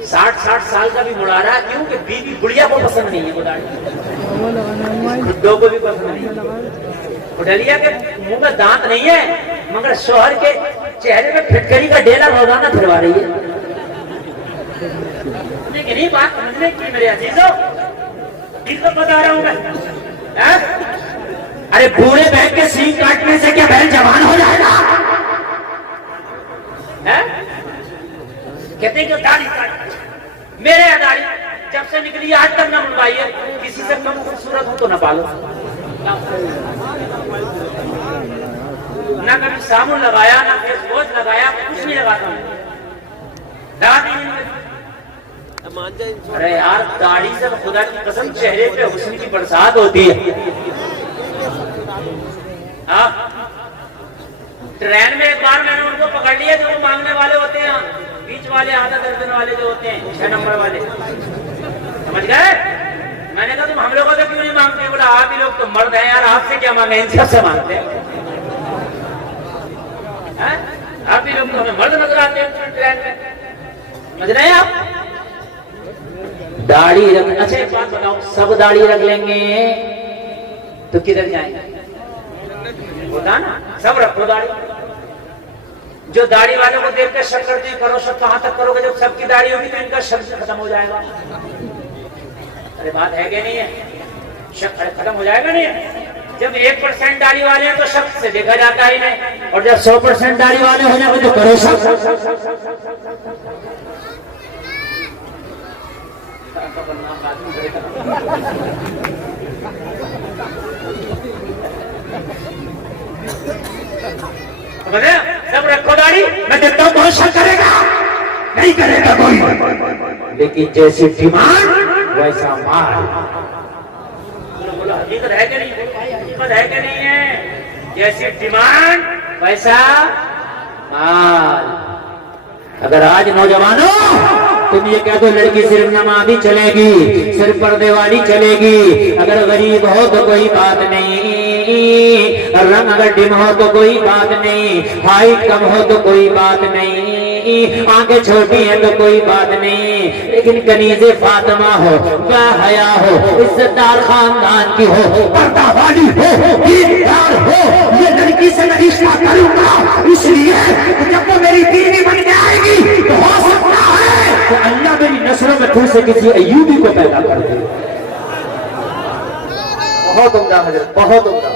60-60 साल का भी मुड़ा रहा, क्योंकि बीवी बुढ़िया को पसंद नहीं है वो दाढ़ी, खुदों को भी पसंद नहीं है। बुढ़लिया के मुंह में दांत नहीं है मगर शोहर के चेहरे में फिटकरी का डेला रोजाना फिरवा रही है। लेकिन ये बात समझने की मेरे अजीजों, किसको बता रहा हूं मैं? अरे बूढ़े बैल के सींग काटने से क्या बैल जवान हो जाएगा? कहते हैं कि दाढ़ी काट, मेरे दाढ़ी जब से निकली आज तक न मुंडवाई है, किसी से कम खूबसूरत हो तो न पालो, ना कभी साबुन लगाया ना फेस वॉश लगाया, कुछ नहीं लगाता हूँ। अरे यार दाढ़ी से तो खुदा की कसम चेहरे पे हुस्न की बरसात होती है। हाँ ट्रेन में एक बार मैंने उनको पकड़ लिया जो वो मांगने वाले होते हैं, बीच वाले आधा दर्जन वाले जो होते हैं 6 नंबर वाले, समझ गए? मैंने कहा तुम हम लोगों से क्यों नहीं मांगते? बोला आप ही लोग तो मर्द हैं यार, आपसे क्या मांगे, इन सबसे मांगते हैं। आप ही लोग तो हमें मर्द नजर आते हैं ट्रेन में, समझ रहे हैं आप? दाढ़ी रख, अच्छा एक बात बताओ, सब दाढ़ी रख लेंगे तो किधर जाएंगे? होता ना, सब रखो दाढ़ी। जो दाढ़ी वाले को देख के शक करते हैं करो शक, कहां तक करोगे? जब सबकी दाढ़ी होगी तो इनका शक खत्म हो जाएगा। अरे बात है कि नहीं है? शक खत्म हो जाएगा नहीं? जब 1% दाढ़ी वाले हैं तो शक से देखा जाता ही नहीं, और जब 100% दाढ़ी वाले हो जाए तो करो शक। सब रखो दाढ़ी, मैं देखता हूँ बहुत शक करेगा, नहीं करेगा कोई, लेकिन जैसी डिमांड वैसा माल। हकीकत है कि नहीं? हकीकत है कि नहीं है? जैसी डिमांड वैसा माल। अगर आज नौजवानों तुम ये कह दो लड़की सिर्फ नमाज़ी चलेगी, सिर्फ पर्दे वाली चलेगी, अगर गरीब हो तो कोई बात नहीं, रंग अगर डिम हो तो कोई बात नहीं, हाइट कम हो तो कोई बात नहीं, आंखें छोटी हैं तो कोई बात नहीं, लेकिन कनीज़े फातिमा हो, बाहया हो, इज्जतदार खानदान की हो, पर्दा वाली हो, दीनदार हो, ये लड़की से मैं रिश्ता करूंगा। इसलिए जब वो मेरी बीवी बन के आएगी तो हो सकता है तो अल्लाह मेरी नस्लों में फिर से किसी अय्यूबी को पैदा कर दे। बहुत उम्दा हजरत, बहुत उम्दा।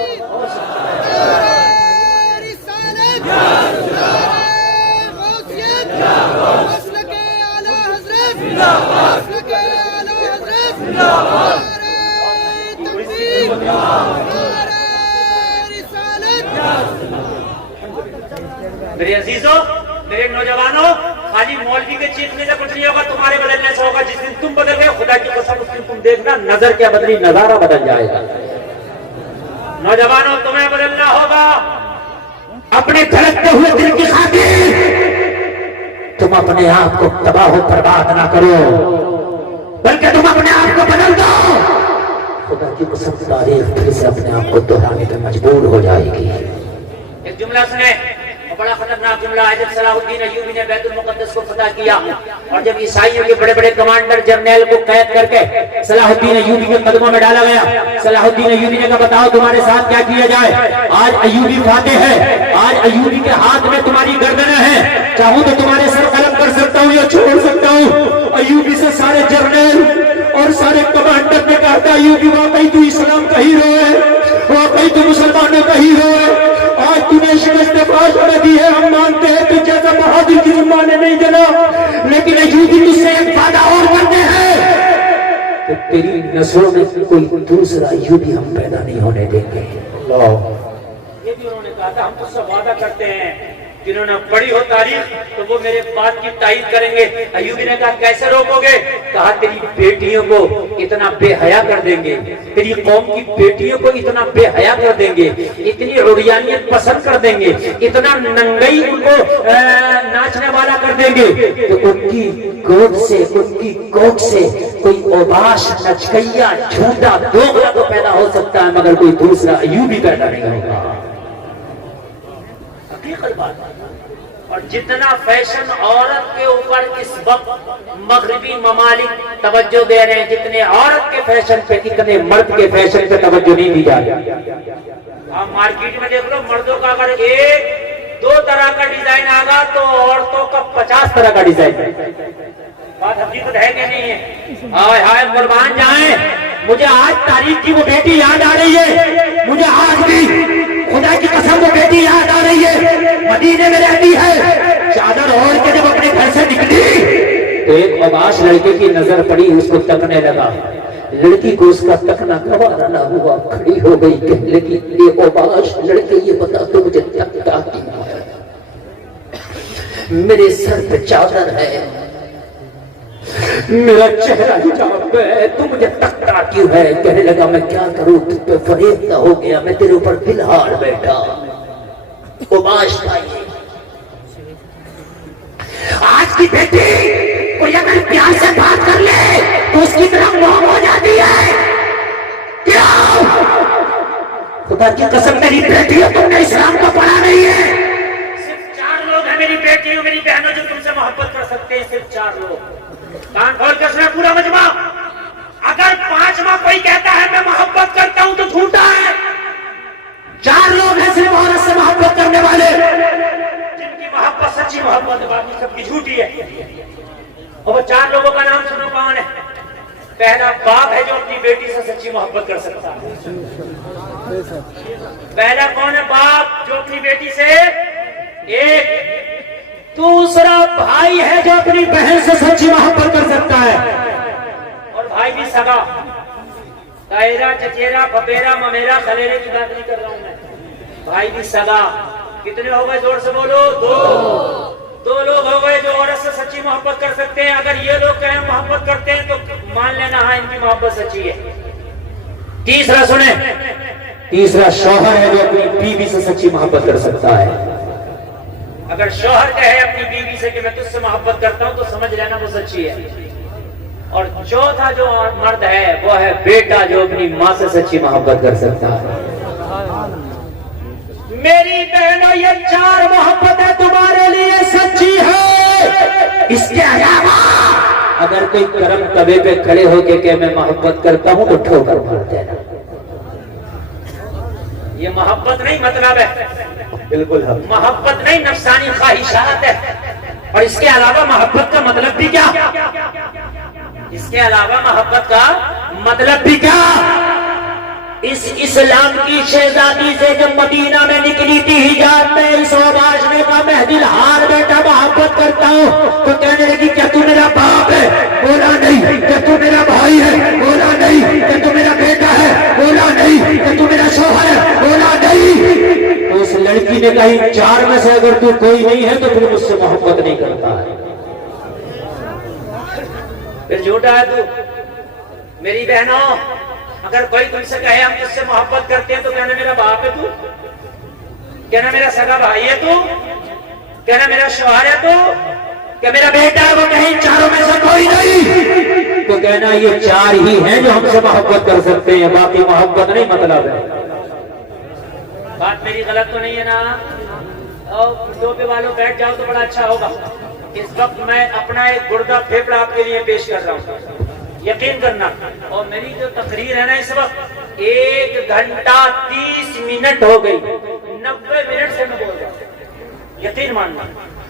मेरे अजीजों, मेरे नौजवानों, खाली मौलवी के चीखने से कुछ नहीं होगा, तुम्हारे बदलने से होगा। जिस दिन तुम बदल गए, खुदा की कसम, उस दिन तुम देखना नजर क्या बदली, नजारा बदल जाएगा। नौजवानों, तुम्हें बदलना होगा अपने धड़कते हुए दिल की खातिर। तुम अपने आप को तबाह बर्बाद ना करो, बल्कि तुम अपने आप को बदल दो। खुदा की कसम, तारीख फिर से अपने आप को दोहराने पर मजबूर हो जाएगी। एक जुमला सुने, बड़ा खतरनाक जुमला है। जब सलाहुद्दीन अय्यूबी ने बैतुल मुक़द्दस को फतह किया और जब ईसाइयों के बड़े बड़े कमांडर जर्नल को कैद करके सलाहुद्दीन अय्यूबी के कदमों में डाला गया, सलाहुद्दीन अय्यूबी ने कहा, बताओ तुम्हारे साथ क्या किया जाए। आज अय्यूबी फातेह है, आज अय्यूबी के हाथ में तुम्हारी गर्दनें हैं, चाहूं तो तुम्हारे सर कलम कर सकता हूँ या छोड़ सकता हूँ। अय्यूबी से सारे जर्नल और सारे कमांडर ने कहा था, अय्यूबी वाकई तू इस्लाम का हीरो है, वाकई तू मुसलमानों का हीरो है, आज तूने शिकस्त में दी है, हम मानते हैं कि जैसा बहादुर की जुम्माने नहीं देना, लेकिन अय्यूबी तुझसे एक वादा और करते हैं कि तेरी नस्लों में कोई दूसरा अय्यूबी हम पैदा नहीं होने देंगे। ये भी उन्होंने कहा था, हम तुझसे वादा करते हैं, जिन्होंने पढ़ी हो तारीख तो वो मेरे बात की तायीद करेंगे। अय्यूबी ने कहा, कैसे रोकोगे? कहा, तेरी बेटियों को इतना बेहया कर देंगे, तेरी कौम की बेटियों को इतना बेहया कर देंगे, इतनी उड़ियानियत पसंद कर देंगे, इतना नंगई उनको नाचने वाला कर देंगे तो उनकी गोद से, उनकी कोख से कोई ओबाश, नचकैया, झूठा, दोगला तो पैदा हो सकता है, मगर कोई दूसरा अय्यूबी पैदा नहीं होगा। बात। और जितना फैशन औरत के ऊपर इस वक्त मगरिबी ममालिक तवज्जो दे रहे हैं, जितने औरत के फैशन पे, इतने मर्द के फैशन पे तवज्जो नहीं दी जा रही। आप मार्केट में देख लो, मर्दों का अगर एक दो तरह का डिजाइन आगा तो औरतों का 50 तरह का डिजाइन। बात हकीकत है कि नहीं है? हाय हाय कुर्बान जाए, मुझे आज तारीख की वो बेटी याद आ रही है, मुझे आज भी खुदा की कसम वो बेटी याद आ रही है, मदीने में रहती है, चादर ओढ़ के जब अपने घर से निकली तो एक अबाश लड़के की नजर पड़ी, उसको तकने लगा। लड़की को उसका तकना गवारा ना हुआ, खड़ी हो गई, कहने लगी, ये अबाश लड़के, ये बता तो मुझे तकता क्यों है? मेरे सर पे चादर है, मेरा चेहरा हिजाब है, तू मुझे तकता क्यों है? कहने लगा, मैं क्या करूं, तुझ पे फरेब हो गया, मैं तेरे ऊपर दिल हार बैठा। उबाश भाई, आज की बेटी कोई अगर प्यार से बात कर ले तो उसकी तरफ मोह हो जाती है। क्यों? खुदा की कसम, मेरी बेटी है, तुमने इस्लाम को पढ़ा नहीं है। सिर्फ 4 लोग हैं मेरी बेटियों, मेरी बहनों, जो तुमसे मोहब्बत कर सकते हैं, सिर्फ 4 लोग। कान खोल के सुना पूरा मजमा। अगर 5वां कोई कहता है मैं मोहब्बत करता हूं तो झूठा है। 4 लोग हैं सिर्फ औरत से मोहब्बत करने वाले, जिनकी मोहब्बत सच्ची मोहब्बत है, बाकी सबकी झूठी है। और वो 4 लोगों का नाम सुनो, कौन है? पहला बाप है जो अपनी बेटी से सच्ची मोहब्बत कर सकता है। पहला कौन है? बाप जो अपनी बेटी से एक। दूसरा भाई है जो अपनी बहन से सच्ची मोहब्बत कर सकता है, और भाई भी सगा। दायरा, चचेरा, फपेरा, ममेरा, खलेरे की बात नहीं कर रहा हूं मैं, भाई भी सगा। कितने हो गए? जोर से बोलो। 2 लोग हो गए जो औरत से सच्ची मोहब्बत कर सकते हैं। अगर ये लोग कहें मोहब्बत करते हैं तो मान लेना, हाँ इनकी मोहब्बत सच्ची है। तीसरा सुने, तीसरा शौहर है जो अपनी बीवी से सच्ची मोहब्बत कर सकता है। अगर शौहर कहे अपनी बीवी से कि मैं तुझसे मोहब्बत करता हूं तो समझ लेना वो सच्ची है। और चौथा जो मर्द है वो है बेटा, जो अपनी माँ से सच्ची मोहब्बत कर सकता है। मेरी बहनों ये 4 मोहब्बतें तुम्हारे लिए सच्ची है। इसके अलावा अगर कोई कर्म तवे पे खड़े होके के मैं मोहब्बत करता हूं तो ठोकर मार देना। ये मोहब्बत नहीं मतलब है, बिल्कुल हम मोहब्बत नहीं नफसानी ख्वाहिशात है। और इसके अलावा मोहब्बत का मतलब भी क्या, इसके अलावा मोहब्बत का मतलब भी क्या। इस इस्लाम की शहजादी से जब मदीना में निकली थी हिजाब में, सोबाश ने कहा मैं दिल हार बेटा मोहब्बत करता हूँ, तो कहने लगी क्या तू मेरा बाप है? बोला नहीं। क्या तू मेरा भाई है? बोला नहीं। क्या तू मेरा बेटा है? बोला नहीं। क्या तू मेरा शौहर है? बोला नहीं। तो उस लड़की ने कहा 4 में से अगर तू कोई नहीं है तो फिर मुझसे मोहब्बत नहीं करता है। फिर झूठा है तू। मेरी बहनों, अगर कोई तुमसे कहे हम तुझसे मोहब्बत करते हैं तो कहना मेरा बाप है तू, कहना मेरा सगा भाई है तू, कहना मेरा शौहर है तू, क्या मेरा बेटा है? वो कहीं 4 में से कोई नहीं तो कहना ये 4 ही हैं जो हमसे मोहब्बत कर सकते हैं, बाकी मोहब्बत नहीं मतलब है। बात मेरी गलत तो नहीं है ना? और टोपे वालों बैठ जाओ तो बड़ा अच्छा होगा। इस वक्त मैं अपना एक गुर्दा फेफड़ा आपके लिए पेश कर रहा हूँ, यकीन करना। और मेरी जो तकरीर है ना इस वक्त 1 घंटा 30 मिनट हो गई, 90 मिनट से मैं बोल रहा हूँ, यकीन मानना।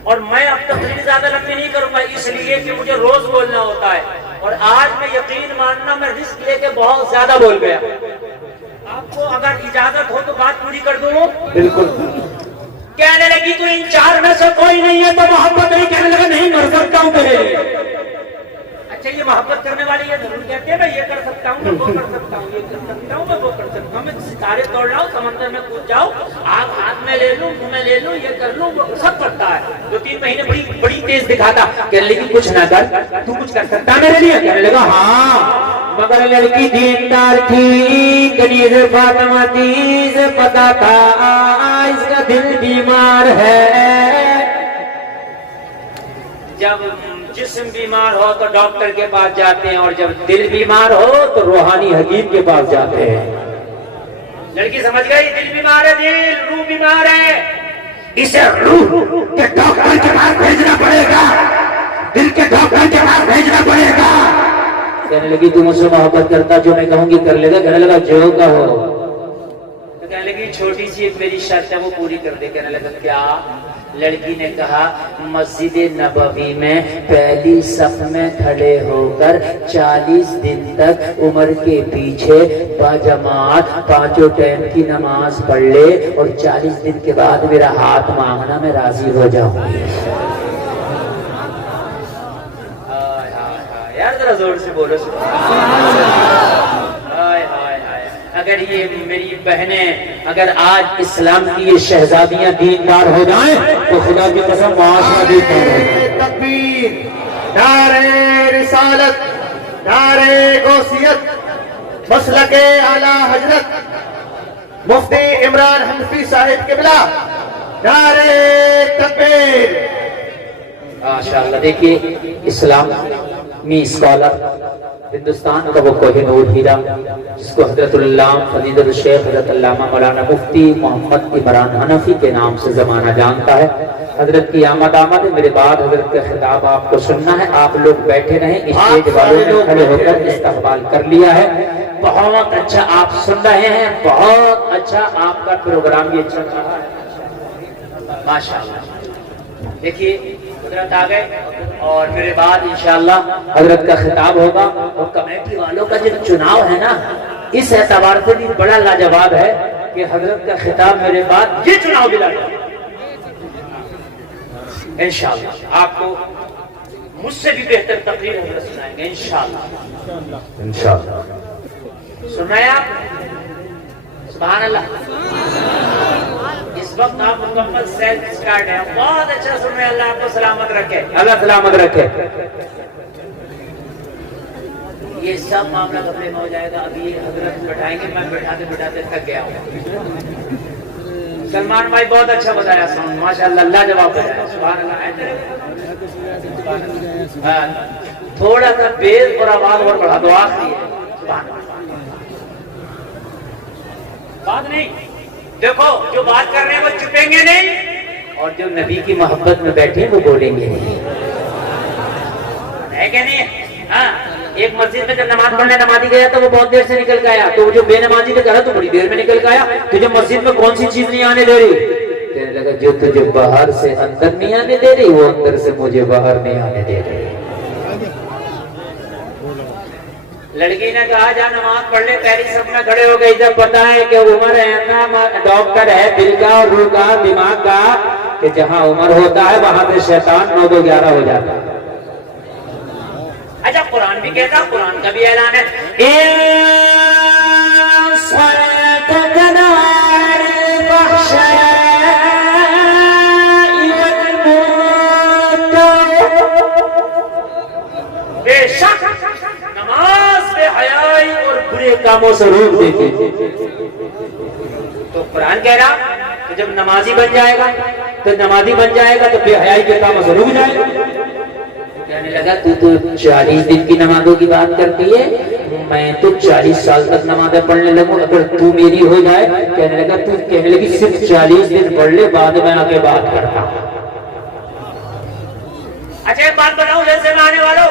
और मैं अब तकरीर ज्यादा लंबी नहीं करूंगा इसलिए कि मुझे रोज बोलना होता है। और आज मैं यकीन मानना मैं रिस्क लेके बहुत ज्यादा बोल गया। आपको अगर इजाजत हो तो बात पूरी कर दूं। बिल्कुल। कहने लगी तो इन 4 में से कोई नहीं है तो मोहब्बत नहीं। कहने लगा नहीं मर सकता हूं तेरे लिए। अच्छा ये मोहब्बत करने वाली ये जरूर कहते हैं मैं ये कर सकता हूँ, मैं वो कर सकता हूँ, ये कर सकता हूँ, मैं वो कर सकता हूँ, मैं सितारे तोड़ लाऊं, समंदर में कूद जाऊं, आग हाथ में ले लूं, मुंह में ले लूं, ये कर लूं, वो सब करता है। 2-3 महीने बड़ी तेज दिखाता। कहने लगी कुछ ना कर, तू कुछ कर सकता मेरे लिए? कहने लगा हाँ, मगर लड़की दीनदार थी, कनीज फातिमा थी, पता था इसका दिल बीमार है। जब जिस्म बीमार हो तो डॉक्टर के पास जाते हैं और जब दिल बीमार हो तो रूहानी हकीम के पास जाते हैं। लड़की समझ गई दिल बीमार है, दिल रूह बीमार है, इसे रूह के डॉक्टर के पास भेजना पड़ेगा, दिल के डॉक्टर के पास भेजना पड़ेगा। कहने लगी तू मुझसे मोहब्बत करता, जो मैं कहूंगी कर लेगा? कहने लगा जो कहो। तो कहने लगी छोटी सी एक मेरी शर्त है वो पूरी कर दे। कहने लगा क्या? लड़की ने कहा मस्जिद नबवी में पहली सफ में खड़े होकर 40 दिन तक उम्र के पीछे बाजमात 5 टाइम की नमाज पढ़ ले और 40 दिन के बाद मेरा हाथ मांगना, मैं राजी हो जाऊंगी। यार जरा जोर से बोलो। अगर ये मेरी बहनें अगर आज इस्लाम की ये शहजादियां दीनदार हो जाएं तो खुदा की कसम मुआशरा भी तकबीर, नारे रिसालत, नारे गौसियत, मसलके आला हजरत मुफ्ती इमरान हनफी साहिब किबला, नारे तकबीर। माशाअल्लाह। देखिए इस्लामी स्कॉलर हिंदुस्तान का वो कोहिनूर हीरा जिसको हजरतुल्लाह फजीलुल शेख हजरत अल्लामा मौलाना मुफ्ती मोहम्मद इमरान हनफी के नाम से जमाना जानता है। हजरत की आमद है। मेरे बाद हजरत का खिताब आपको सुनना है। आप लोग बैठे रहें, स्टेज वालों ने खड़े होकर इस्तकबाल कर लिया है। बहुत अच्छा आप सुन रहे हैं, बहुत अच्छा आपका प्रोग्राम ये चल रहा है माशाअल्लाह। देखिए हजरत आ गए और मेरे बाद इंशाअल्लाह हजरत का खिताब होगा। और कमेटी वालों का जो चुनाव है ना, इस एतबार से भी बड़ा लाजवाब है कि हजरत का खिताब मेरे बाद ये चुनाव भी लाजवाब इंशाअल्लाह। आपको मुझसे भी बेहतर तकरीर हजरत सुनाएंगे इंशाअल्लाह। इंशाअल्लाह सुनाए आप? सुभान अल्लाह। इस वक्त आप मुकम्मल सेल्फ स्टार्ट है, बहुत अच्छा सुन रहे हैं। अल्लाह आपको सलामत रखे, अल्लाह सलामत रखे। ये सब मामला कपड़े में हो जाएगा। अभी हजरत बैठाएंगे, मैं बैठाते बैठाते थक गया हूँ। सलमान भाई बहुत अच्छा बताया साउंड माशाअल्लाह, लाजवाब बताया। सुभान अल्लाह। थोड़ा सा बेस और आवाज और बढ़ा दो, आखिरी है। सुभान अल्लाह। बात नहीं देखो जो बात कर रहे हैं वो चुपेंगे नहीं, और जो नबी की मोहब्बत में बैठे वो बोलेंगे नहीं, है क्या नहीं? हाँ, एक मस्जिद में जब नमाज पढ़ने नमाजी गया तो वो बहुत देर से निकल के आया, तो जो बेनमाजी ने कहा तो बड़ी देर में निकल के आया, तुझे मस्जिद में कौन सी चीज नहीं आने दे रही? कहने लगा जो तुझे बाहर से अंदर नहीं आने दे रही वो अंदर से मुझे बाहर नहीं आने दे रही। लड़की ने कहा जा नमाज पढ़ ले, पहली सब में खड़े हो गई। जब पता है कि उम्र है, डॉक्टर है दिल का और रूह का दिमाग का, कि जहां उम्र होता है वहां पे शैतान 9 2 11 हो जाता है। अच्छा कुरान भी कहता, कुरान का भी ऐलान है, बेशक नमाज बेहयाई और बुरे कामों से रोक देती। तो कुरान कह रहा तो जब नमाजी बन जाएगा तो बेहयाई के कामों से रुक जाएगा। कहने लगा तू तो 40 दिन की नमाजों की बात करती है, मैं तो 40 साल तक नमाजें पढ़ने लगूं, अगर तू मेरी हो जाए। कहने लगा तू, कहने लगी सिर्फ 40 दिन पढ़ ले, बाद में आके बात करता। अच्छा एक बात बताऊं जैसे में आने वालों,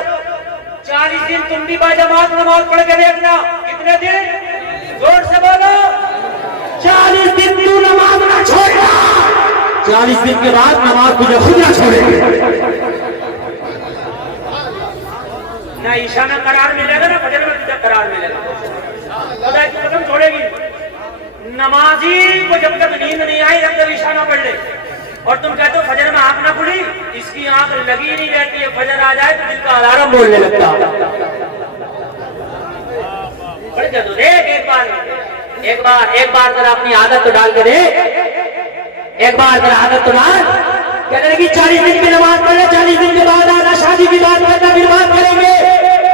40 दिन तुम भी बाजमात नमाज पढ़ के देखना। कितने दिन? जोर से बोलो। 40 दिन तू नमाज ना छोड़ना, 40 दिन के बाद नमाज तुझे खुद ना छोड़ेगी। ना ईशा में करार मिलेगा ना फजर में तुझे करार मिलेगा, खुदा की कसम छोड़ेगी। नमाजी को जब तक नींद नहीं आई तब तक ईशा ना पढ़ ले, और तुम कहते हो फजर में आंख ना खुली, इसकी आंख लगी नहीं रहती है, फजर आ जाए तो दिल का अलार्म बोलने लगता है। पढ़ जा तो देख एक बार जरा अपनी आदत तो डाल के दे, एक बार जरा आदत तो डाल। कहने लगी 40 दिन की नमाज पढ़े, 40 दिन के बाद आना, शादी की बात करना, फिर बात करेंगे।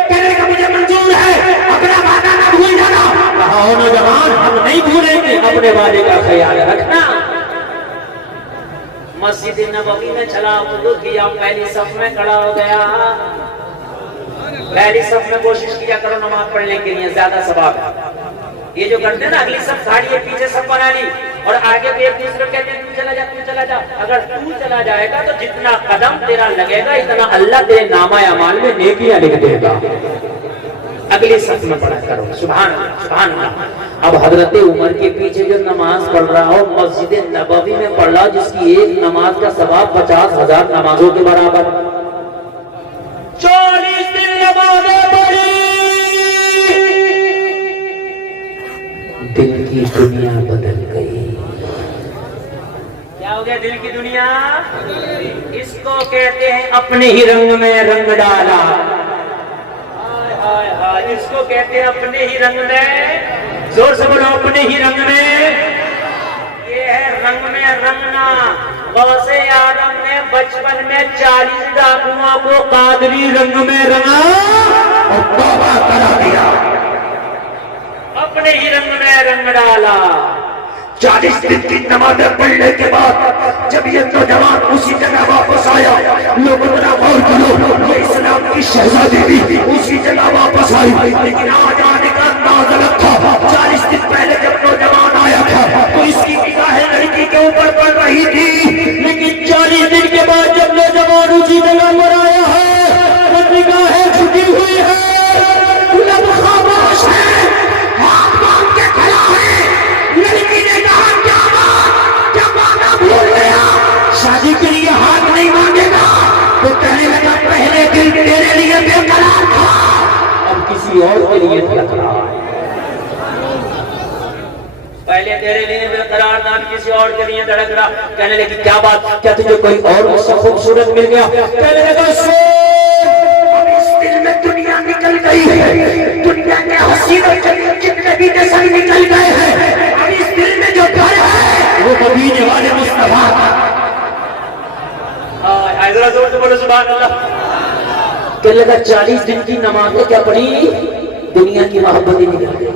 कहने लगा मुझे मंजूर है, अपना वादा ना भूल जाना। कहा नौजवान हम नहीं भूलेंगे, अपने वादे का ख्याल रखना। मस्जिद नबवी में चला, वुज़ू किया, पहली सफ में खड़ा हो गया। पहली सफ में कोशिश किया करो नमाज पढ़ने के लिए, ज्यादा सवाब है। ये जो करते हैं ना, अगली सब साड़ी है, पीछे सब बना ली और आगे भी एक दूसरे कहते हैं तू चला जा। अगर तू चला जाएगा तो जितना कदम तेरा लगेगा इतना अल्लाह तेरे नामा अमाल में नेकियां लिख देगा। अगली सब में पढ़ा करो। सुभान अल्लाह। अब हजरत उमर के पीछे जो नमाज पढ़ रहा हो, मस्जिद नबवी में पढ़ रहा, जिसकी एक नमाज का सवाब 50,000 नमाजों के बराबर। 40 दिन नमाज़ें पढ़ी, दिल की दुनिया बदल गई। क्या हो गया? दिल की दुनिया। इसको कहते हैं अपने ही रंग में रंग डाला। हाय हाय, इसको कहते हैं अपने ही रंग में, जोर से बोलो, अपने ही रंग में। ये है रंग में रंगना। गौसे आदम ने बचपन में 40 डाकुओं को कादरी रंग में रंगा और तौबा करा दिया। अपने ही रंग में रंग डाला। 40 दिन की नमाज़ें पढ़ने के बाद जब ये नौजवान उसी जगह वापस आया, लोगों ने गौर करो, ये इस्लाम की शहजादी भी उसी जगह वापस आई। लेकिन आज आने का अंदाज अलग था। 40 दिन पहले जब नौजवान आया था तो इसकी निगाहें लड़की के ऊपर पड़ रही थी, लेकिन 40 दिन के बाद जब नौजवान उसी जगह पर आया है तो निगाहें झुकी हुई है, लब खामोश है, हाथ मांग के खड़ा है। लड़की ने कहा क्या मांगा भूल गया, शादी के लिए हाथ नहीं मांगेगा। तो कहने लगा पहले दिल तेरे लिए बेकरार था, अब किसी और के लिए धड़क रहा है। पहले तेरे लिए बेकरार था, किसी और के लिए धड़क रहा। कहने लगी क्या बात, क्या तुझे कोई और मुझसे खूबसूरत मिल गया? कहने लगा दिल में दुनिया निकल गई है, दुनिया के हसीन जितने भी नशे निकल गए हैं, अब इस दिल में जो घर है वो मदीने वाले मुस्तफा। जोर से बोलो सुभान अल्लाह। कहने लगा 40 दिन की नमाज़ें क्या पढ़ी, दुनिया की मोहब्बत ही निकल गई।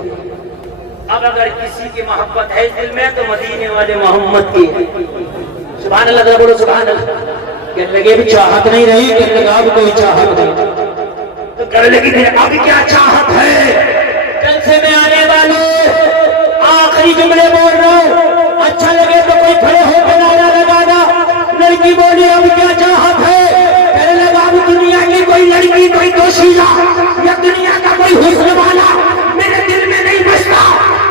अब अगर किसी की मोहब्बत है इस दिल में तो मदीने वाले मोहम्मद की। सुभान अल्लाह, बोलो सुभान अल्लाह। कहने लगे भी चाहत नहीं रही, कहने लगा अब कोई चाहत नहीं। तो कहने लगी फिर अब क्या चाहत है? जलसे में आने वाले आखिरी जुमले बोल रहा हूं, पोशीदा या दुनिया का कोई हुस्न वाला मेरे दिल में नहीं बसता।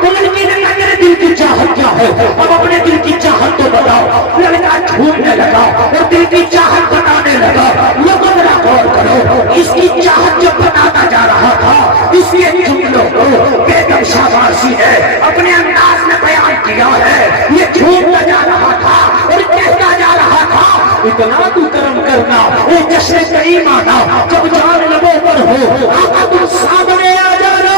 तो लड़की ने कहा मेरे दिल की चाहत क्या है, अब अपने दिल की चाहत तो बताओ। लड़का ढूंढने लगा और दिल की चाहत बताने लगा। लोगों जरा गौर करो, इसकी चाहत जो बताता जा रहा था इसके जुमलों को बेगम शाबाशी ने अपने अंदाज में बयान किया है। ये झूमता जा रहा था और कहता जा रहा था इतना तू कर्म करना, वो जश्न करीम आना जब जान लबों पर हो, आका तुम सामने आ जाना।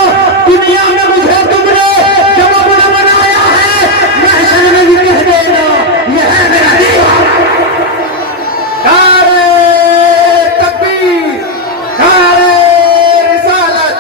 दुनिया में मुझे तुमने जब अपना बनाया है, महशर में भी कह देना यह है मेरा दीवाना। नारे तकबीर, नारे रिसालत।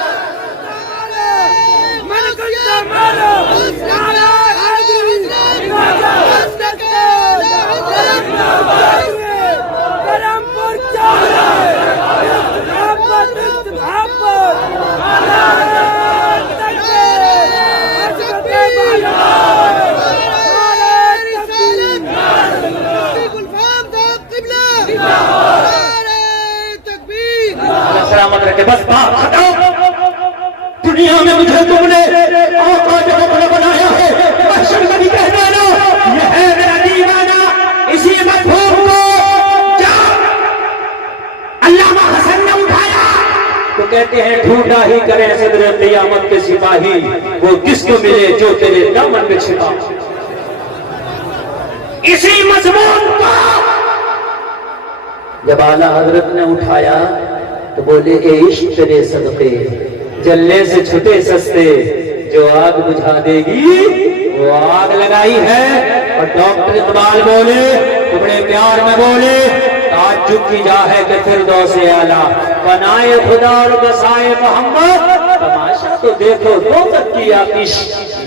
सलामत रखे, बस बात खत्म। दुनिया में मुझे तुमने आका जब अपना बनाया है, महशर में भी कह देना यह है मेरा दीवाना। इसी मफहूम को जब अल्लामा हसन ने उठाया तो कहते हैं ढूंढा ही करे सदर क़यामत के सिपाही, वो किसको मिले जो तेरे दामन में छिपा। इसी मजमून को जब आला हजरत ने उठाया तो बोले ए इश्क तेरे सदके, जलने से छुटे सस्ते, जो आग बुझा देगी वो आग लगाई है। और डॉक्टर इकबाल बोले तुमने प्यार में बोले ताज्जुब की जा है कि फिरदौस-ए आला बनाए खुदा और बसाए मोहम्मद। तमाशा तो देखो दो तक की आतिश,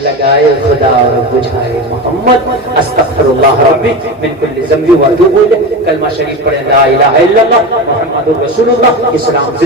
लगाए खुदा और बुझाए मोहम्मद। अस्तगफिरुल्लाह रब्बी मिन कुल्ली ज़ंबी व अतूबु इलैह। कलमा शरीफ पढ़े ला इलाहा इल्लल्लाह मुहम्मदुर रसूलुल्लाह। इस्लाम